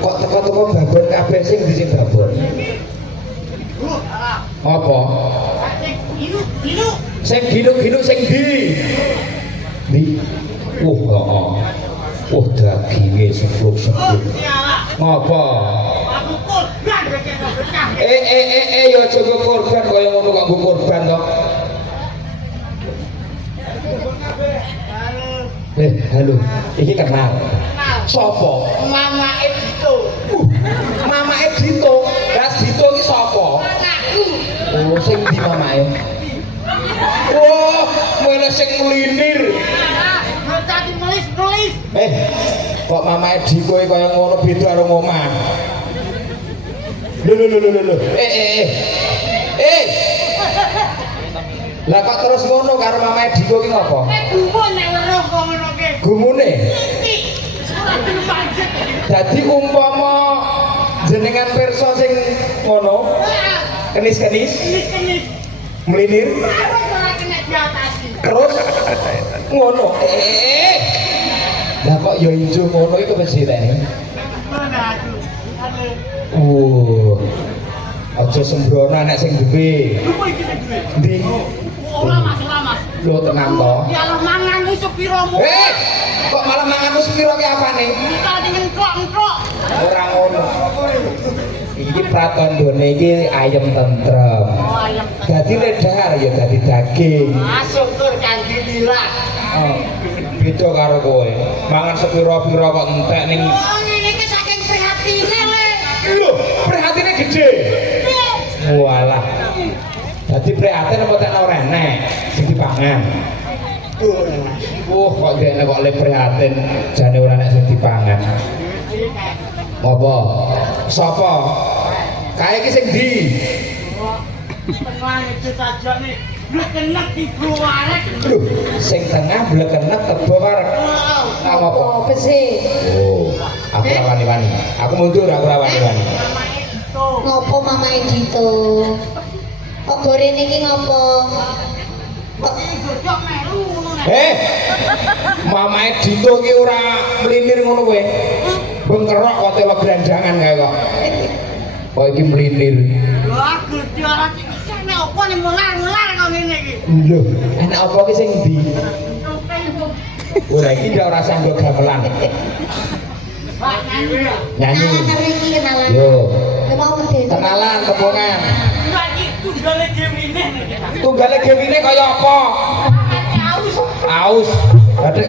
Kok teko-teko babon kabeh sing di sing babon. Apa? Sing ginu-ginu sing di. Di. Heeh. Daginge sepluk-sepluk. Ngapa? Aku korban ya aja korban kaya ngono kok korban to. Halo. Iki kenal. Sapa? Mamake Dito. Mamake Dito. Lah Dito iki sapa? Anakku. Oh, sing ndi mamake? Wah, mene sing melinir. Tadi melis-melis. Kok mamake Dito kaya ngono beda karo omah. Lho. Lah kok terus ngono karo mamake Dito ki ngopo? Gumun nek weruh kok ngono ki. Gumune? Dadi umpama jenengan pirsa sing ngono, kenis-kenis, melinir, terus ngono. Lah kok ya ijo ngono iku pesirene. Aja sembrono nek sing duwe. Ndi? Ora Mas. Lho tenan to? Ya lah manganmu sepiramu. Kok malah manganmu sepira ki apane? Kita ngentrok-entrok. Ora ngono. Iki pratandane iki ayam tentrem. Oh, ayam tentrem. Dadi ledar ya dadi daging. Syukur Kanthi Lila. Beda karo kowe. Mangan sepira-pira kok entek ning. Oh, ngene iki saking prihatine le. Lho, prihatine gede. Walah. Dadi prihatin apa tenan ora enek sing dipangan. Kok dene kok le prihatin jane ora enek sing dipangan. Apa? Sapa? Kae iki sing ndi? Tengah iki sajane blekenek tiba warek. Lho, sing tengah blekenek tebo warek. Apa apa? Apa sih? Oh, aku ora wani-wani. Aku mundur aku ora wani-wani. Ngopo Mama Dito? Kok gorene iki ngopo? Kok godhok melu ngono nek. Mama Dito ki ora mlinir ngono kowe. Bengkerok kok tewa granjangan kae kok. Kok iki mlinir. Wah, gedhe ora nek opo nek mular-mular kok ngene iki. Lho, enak apa ki sing ndi? Ora iki ndak ora sanggo gamelan. Nyanyi. Yo. Kenalan kebongan. Tunggale Gemine kaya apa? Aus.